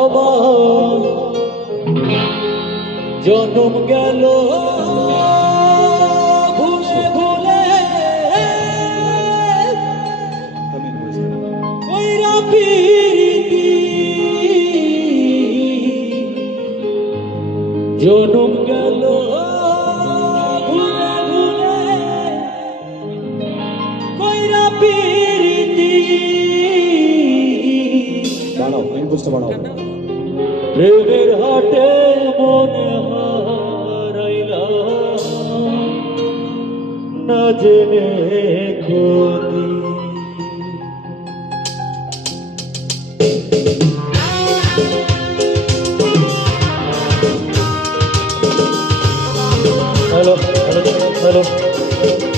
আমার জনম গেল। ভুলে ভুলে। ওই রাপি বুঝতে পারা। হবে প্রেমের হাটে মনে না জেনে ক্ষতি। Hello hello hello.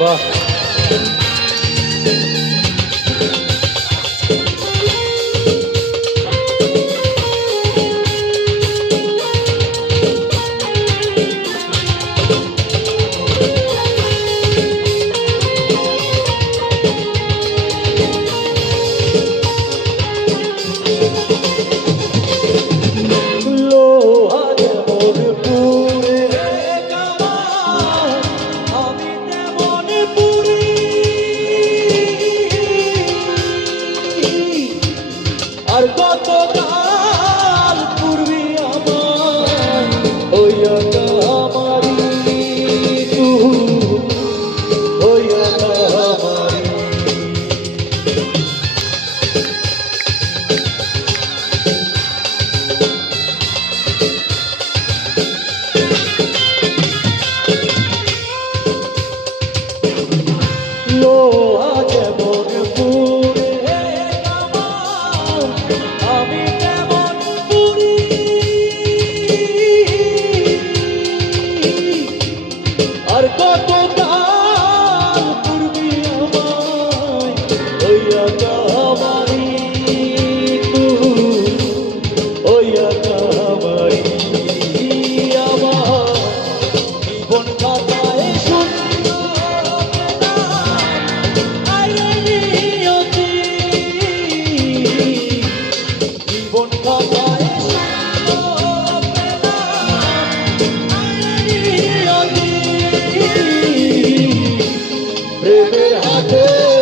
বাহ। Hey!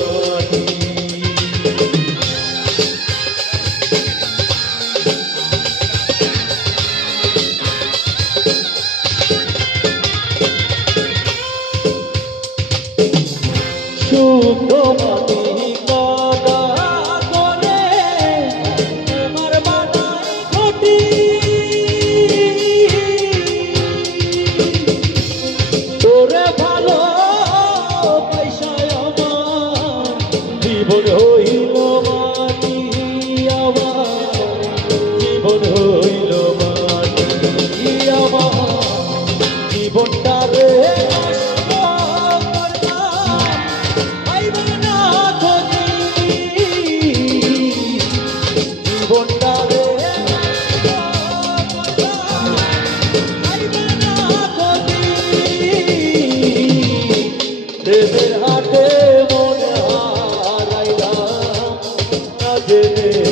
সুখ তোমাদের না